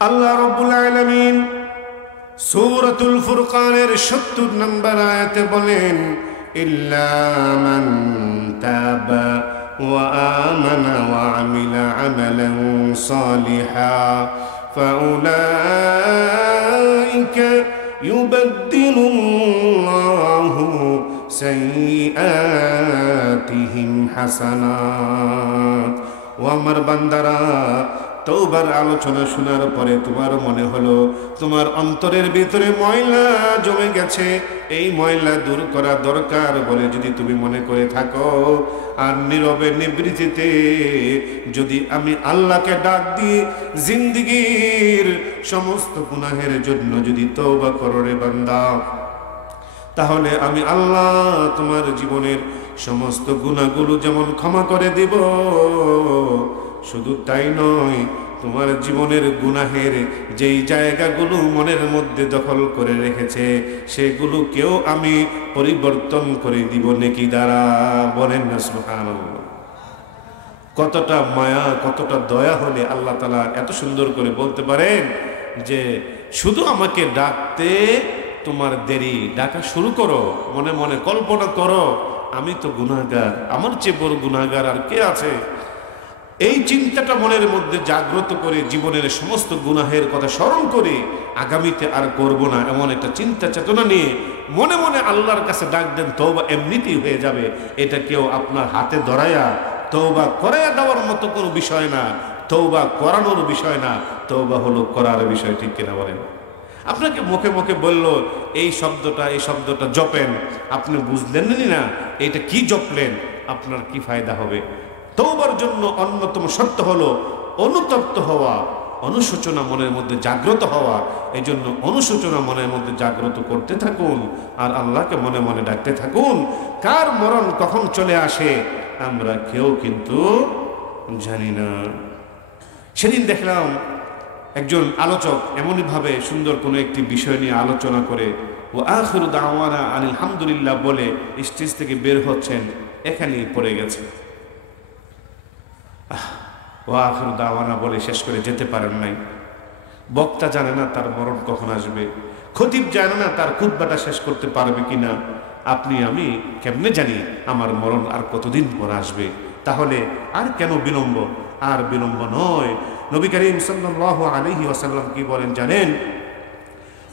আল্লাহ রাব্বুল আলামিন সূরাতুল ফুরকানের ৭০ নম্বর আয়াতে বলেন, ইল্লা মান তাবা ওয়া আমানা ওয়া আমিলা আমালান সালিহা ফাউলাইকা ইউবাদদিলুল্লাহু সাইয়্যাতিহিম হাসানাত। ও আমার বান্দারা, তওবার আলোচনা শোনার পরে তোমার মনে হলো তোমার অন্তরের ভিতরে ময়লা জমে গেছে, এই ময়লা দূর করা দরকার বলে যদি তুমি মনে করে থাকো, আর নীরবে নিবৃত্তিতে যদি আমি আল্লাহকে ডাক দিয়ে জিন্দেগীর সমস্ত গুনাহের জন্য যদি তওবা করো রে বান্দা, তাহলে আমি আল্লাহ তোমার জীবনের সমস্ত গুনাহগুলো যেমন ক্ষমা করে দিব, শুধু তাই নয়, তোমার জীবনের গুনাহের যেই জায়গাগুলো মনের মধ্যে দখল করে রেখেছে সেগুলোকেও আমি পরিবর্তন করে দিব নেকি দ্বারা। বলেন না সুবহানাল্লাহ। কতটা মায়া, কতটা দয়া হলে আল্লাহ তাআলা এত সুন্দর করে বলতে পারেন যে শুধু আমাকে ডাকতে তোমার দেরি, ডাকা শুরু করো, মনে মনে কল্পনা করো আমি তো গুনাহগার, আমার চেয়ে বড় গুনাহগার আর কে আছে। এই চিন্তাটা মনের মধ্যে জাগ্রত করে জীবনের সমস্ত গুনাহের কথা স্মরণ করে আগামীতে আর করব না, এমন একটা চিন্তা চেতনা নিয়ে মনে মনে আল্লাহর কাছে ডাক দেন, তওবা এমনিতেই হয়ে যাবে। এটা কেউ আপনার হাতে ধরায়া তওবা করাইয়া দেওয়ার মতো কোনো বিষয় না, তওবা করানোর বিষয় না, তওবা হলো করার বিষয়। ঠিক কিনা বলেন? আপনাকে মুখে মুখে বলল এই শব্দটা জপেন, আপনি বুঝলেন না এটা কি জপলেন, আপনার কি ফায়দা হবে? তওবার জন্য অন্যতম শর্ত হলো অনুতপ্ত হওয়া, অনুশোচনা মনের মধ্যে জাগ্রত হওয়া। এই জন্য অনুশোচনা মনের মধ্যে জাগ্রত করতে থাকুন আর আল্লাহকে মনে মনে ডাকতে থাকুন। কার মরণ কখন চলে আসে আমরা কেউ কিন্তু জানি না। সেদিন দেখলাম একজন আলোচক এমনইভাবে সুন্দর কোনো একটি বিষয় নিয়ে আলোচনা করে ও আখিরু দাওয়ানা আনিল হামদুলিল্লাহ বলে স্টেজ থেকে বের হচ্ছেন, এখানেই পড়ে গেছে। ও আখিরু দাওয়ানা বলে শেষ করে যেতে পারেন নাই। বক্তা জানে না তার মরণ কখন আসবে, খতিব জানে না তার খুতবাটা শেষ করতে পারবে কিনা। আপনি আমি কেমনে জানি আমার মরণ আর কতদিন পর আসবে? তাহলে আর কেন বিলম্ব? আর বিলম্ব নয়। নবী করিম সাল্লাল্লাহু আলাইহি ওয়াসাল্লাম কি বলেন জানেন?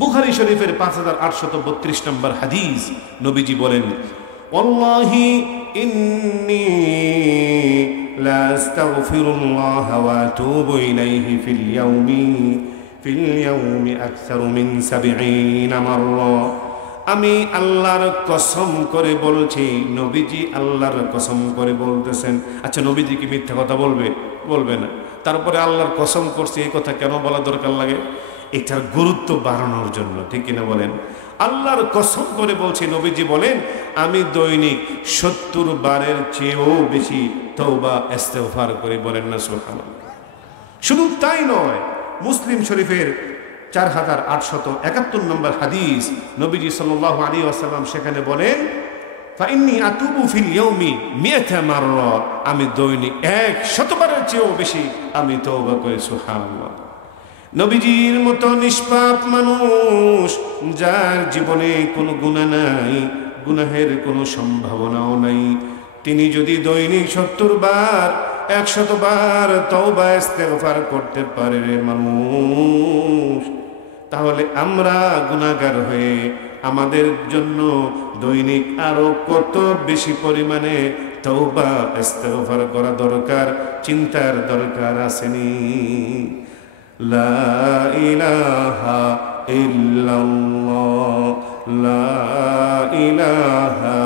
বুখারী শরীফের 5832 নম্বর হাদিস, নবীজি বলেন, ওয়াল্লাহি ইন্নী লা আস্তাগফিরুল্লাহ ওয়া আতুবু ইলাইহি ফিল ইয়াউমি আকসারু মিন 70 মাররা। আমি আল্লাহর কসম করে বলছি, নবীজি আল্লাহর কসম করে বলতেছেন। আচ্ছা, নবীজি কি মিথ্যা কথা বলবে? বলবে না। তারপরে আল্লাহর কসম করছে, এই কথা কেন বলা দরকার লাগে? এটার গুরুত্ব বাড়ানোর জন্য। ঠিক কিনা বলেন? আল্লাহর কসম করে বলছি, নবীজি বলেন আমি দৈনিক 70 বারের চেয়েও বেশি তওবা ইস্তেগফার করি। বলেন না সুবহানাল্লাহ। শুধু তাই নয়, মুসলিম শরীফের 4871 নম্বর হাদিস, নবীজি সাল্লাল্লাহু আলাইহি ওয়াসাল্লাম সেখানে বলেন, ফাইন্নী আতুবু ফিল ইয়াউমি মিআতা মাররা। আমি দৈনিক 100 বারের চেয়েও বেশি আমি তওবা করি। সুবহানাল্লাহ। নবীজির মতো নিষ্পাপ মানুষ, যার জীবনে কোনো গুনাহ নাই, গুনাহের কোনো সম্ভাবনাও নাই, তিনি যদি দৈনিক 70 বার 100 বার তওবা ইস্তেগফার করতে পারে রে মানুষ, তাহলে আমরা গুনাহগার হয়ে আমাদের জন্য দৈনিক আরো কত বেশি পরিমাণে তওবা ইস্তেগফার করা দরকার, চিন্তার দরকার আসেনি। লা ইলাহা ইল্লাল্লাহ, লা ইলাহা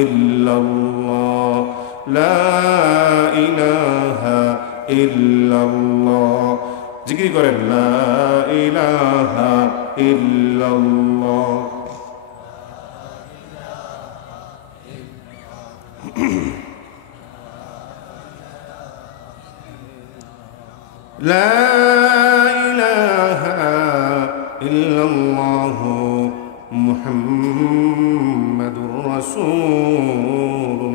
ইল্লাল্লাহ, লা ইলাহা ইল্লাল্লাহ। জিকির করেন, লা ইলাহা ইল্লাল্লাহ। লা ইলাহা ইল্লাল্লাহ মুহাম্মাদুর রাসূলুল্লাহ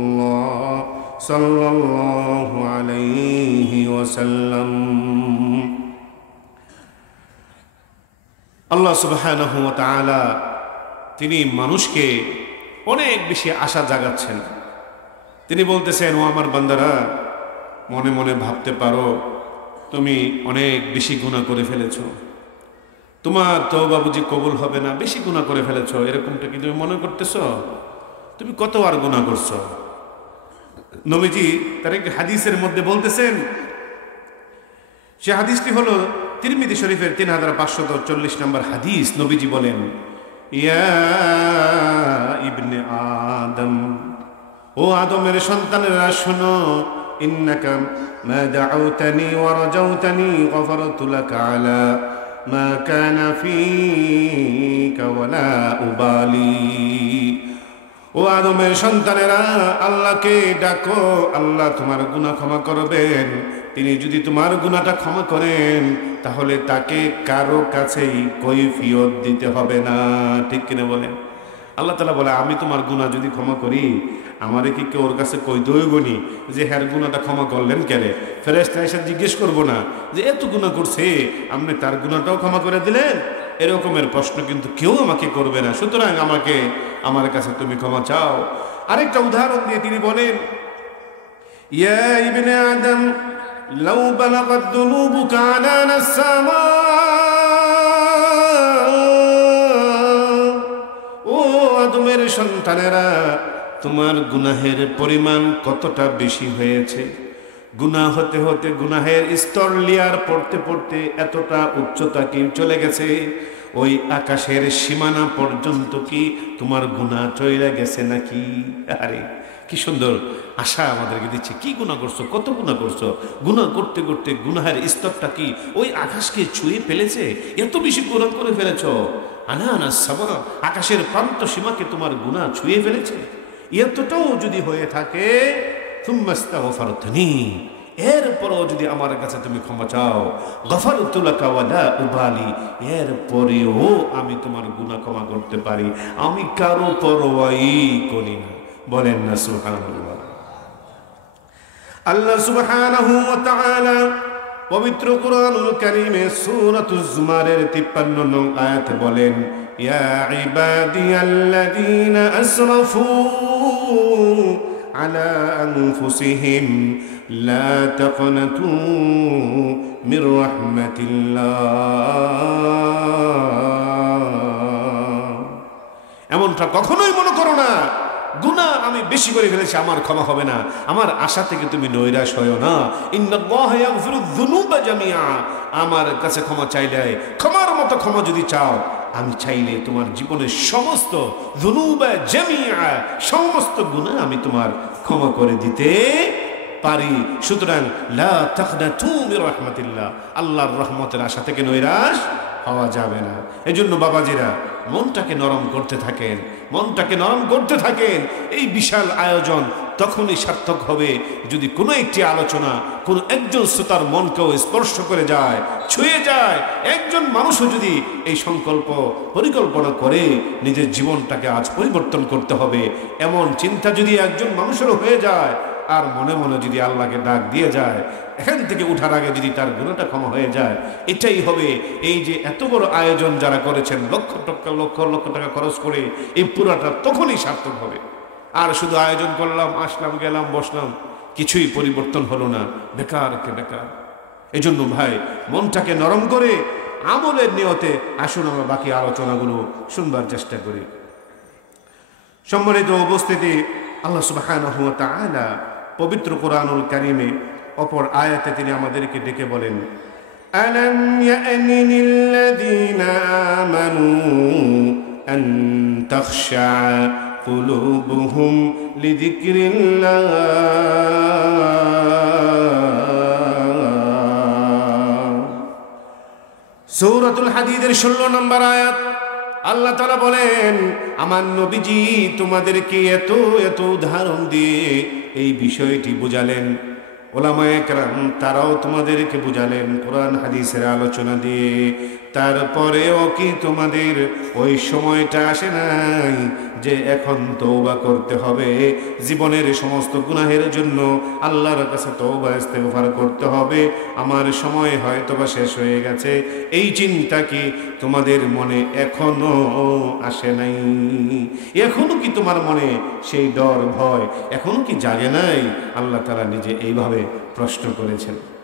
সাল্লাল্লাহু আলাইহি ওয়াসাল্লাম। আল্লাহ সুবহানাহু ওয়া তাআলা তিনি মানুষকে অনেক বেশি আশা জাগাচ্ছেন। তিনি বলতেছেন, ও আমার বান্দারা, মনে মনে ভাবতে পারো তুমি অনেক বেশি গুনাহ করে ফেলেছো, তোমার তওবা বুঝি কবুল হবে না, বেশি গুনাহ করে ফেলেছো, এরকমটা কি তুমি মনে করতেছো? তুমি কত আর গুনাহ করছো? নবীজি তার একটি হাদিসের মধ্যে বলতেছেন, সে হাদিসটি হলো তিরমিজি শরীফের 3540 নম্বর হাদিস। নবীজি বলেন, ইয়া ইবনে আদম, ও আদমের সন্তানেরা শোনো, ইন্নাকা মা দাউতানি ওয়া রাজাউতানি গফারতু লাকা আলা মা কানা ফীকা ওয়ালা উবালি। ও আদমের সন্তানেরা, আল্লাহকে ডাকো, আল্লাহ তোমার গুনাহ ক্ষমা করবেন। তিনি যদি তোমার গুনাহটা ক্ষমা করেন, তাহলে তাকে কারো কাছেই কৈফিয়ত দিতে হবে না। ঠিক কিনা বলেন? আল্লাহ তাআলা বলে, আমি তোমার গুনাহ যদি ক্ষমা করি, আমারে কি কেউ ওর কাছে কইতে হইব নি যে হ্যার গুনাহটা ক্ষমা করলেন কেরে? ফেরেশতা এসে জিজ্ঞেস করবো না যে এত গুনাহ করছে, আপনি তার গুনাহটাও ক্ষমা করে দিলেন? এরকমের প্রশ্ন কিন্তু কেউ আমাকে করবে না। সুতরাং আমার কাছে তুমি ক্ষমা চাও। আরেকটা উদাহরণ দিয়ে তিনি বলেন, ইয়া ইবনে আদম লাউ বালাগাত যুনুবুকা আনানাস সামা, ও আদমের সন্তানেরা, তোমার গুনাহের পরিমাণ কতটা বেশি হয়েছে। গুনাহ হতে হতে গুনাহের স্তর লেয়ার পড়তে পড়তে এতটা উচ্চতা কি চলে গেছে, ওই আকাশের সীমানা পর্যন্ত কি তোমার গুনাহ চলে গেছে নাকি? আরে কি সুন্দর আশা আমাদেরকে দিচ্ছে। কি গুনাহ করছো, কত গুনাহ করছো? গুনাহ করতে করতে গুনাহের স্তরটা কি ওই আকাশকে ছুঁয়ে ফেলেছে? এত বেশি গুনাহ করে ফেলেছো। আনানাস সামা, আকাশের প্রান্ত সীমাকে তোমার গুনাহ ছুঁয়ে ফেলেছে। এতটাও যদি হয়ে থাকে, তুম্মাস্তাগফারতুনি, এরপরও যদি আমার কাছে তুমি ক্ষমা চাও, গফারতু লাকা ওয়ালা উবালি, এরপরেও আমি তোমার গুনাহ ক্ষমা করতে পারি, আমি কারো পরোয়াই করি না। বলেন না সুবহানাল্লাহ। আল্লাহ সুবহানাহু ওয়া তাআলা পবিত্র কুরআনুল কারীমে সূরাতুজ জুমারের 53 নং আয়াতে বলেন, ইয়া ইবাদিয়াল্লাযীনা আসরাফু আলা আনফুসিহিম লা তাকনাতু মির রাহমাতিল্লাহ। এমনটা কখনোই মনে করো না গুনাহ আমি বেশি করে ফেলেছি, আমার ক্ষমা হবে না, আমার আশা থেকে তুমি নৈরাশ হয়ো না। ইন্নাল্লাহা ইয়াগফিরুয যুনুবা জামিআ, আমার কাছে ক্ষমা চাইলে, ক্ষমার মতো ক্ষমা যদি চাও, আমি চাইলে তোমার জীবনের সমস্ত যুনুবা জামিআ, সমস্ত গুনাহ আমি তোমার ক্ষমা করে দিতে পারি। সুতরাং লা তাকনাতু মির রাহমাতিল্লাহ, আল্লাহর রহমতের আশা থেকে নৈরাশ হওয়া যাবে না। এজন্য বাবাজিরা মনটাকে নরম করতে থাকেন, মনটাকে নরম করতে থাকেন। এই বিশাল আয়োজন তখনই সার্থক হবে যদি কোনো একটি আলোচনা কোনো একজন শ্রোতার মনকেও স্পর্শ করে যায়, ছুঁয়ে যায়। একজন মানুষও যদি এই সংকল্প পরিকল্পনা করে নিজের জীবনটাকে আজ পরিবর্তন করতে হবে, এমন চিন্তা যদি একজন মানুষেরও হয়ে যায়, আর মনে মনে যদি আল্লাহকে ডাক দিয়ে যায়, এখান থেকে উঠার আগে যদি তার গুনাহটা ক্ষমা হয়ে যায়, এটাই হবে এই যে এত বড় আয়োজন যারা করেছেন, লক্ষ লক্ষ টাকা খরচ করে, এই পুরাটা তখনই সার্থক হবে। আর শুধু আয়োজন করলাম, আসলাম, গেলাম, বসলাম, কিছুই পরিবর্তন হলো না, বেকারকে বেকার। এজন্য ভাই মনটাকে নরম করে আমলের নিয়তে আসুন আমরা বাকি আলোচনাগুলো শুনবার চেষ্টা করি। সম্মানিত উপস্থিতি, আল্লাহ সুবহানাহু ওয়া তাআলা পবিত্র কুরআনুল কারীমে অপর আয়াতে তিনি আমাদেরকে ডেকে বলেন, আলাম ইয়ানি লিল্লাযীনা আমানু আন তাখশা কুলুবুহুম লিযিকরিল্লাহ। সূরাতুল হাদীদের 16 নম্বর আয়াত। আল্লাহ তাআলা বলেন, আমার নবীজি তোমাদেরকে এত এত উদাহরণ দিয়ে এই বিষয়টি বুঝালেন, ওলামায়ে কেরাম তারাও তোমাদেরকে বুঝালেন, কোরআন হাদিসের আলোচনা দিয়ে তারপরেও কি তোমাদের ওই সময়টা আসে নাই যে এখন তওবা করতে হবে, জীবনের সমস্ত গুনাহের জন্য আল্লাহর কাছে তওবা ইস্তেগফার করতে হবে, আমার সময় হয়তোবা শেষ হয়ে গেছে, এই চিন্তা কি তোমাদের মনে এখনো আসে নাই? এখনো কি তোমার মনে সেই ডর ভয় এখনো কি জাগে নাই? আল্লাহ তাআলা নিজে এইভাবে প্রশ্ন করেছেন।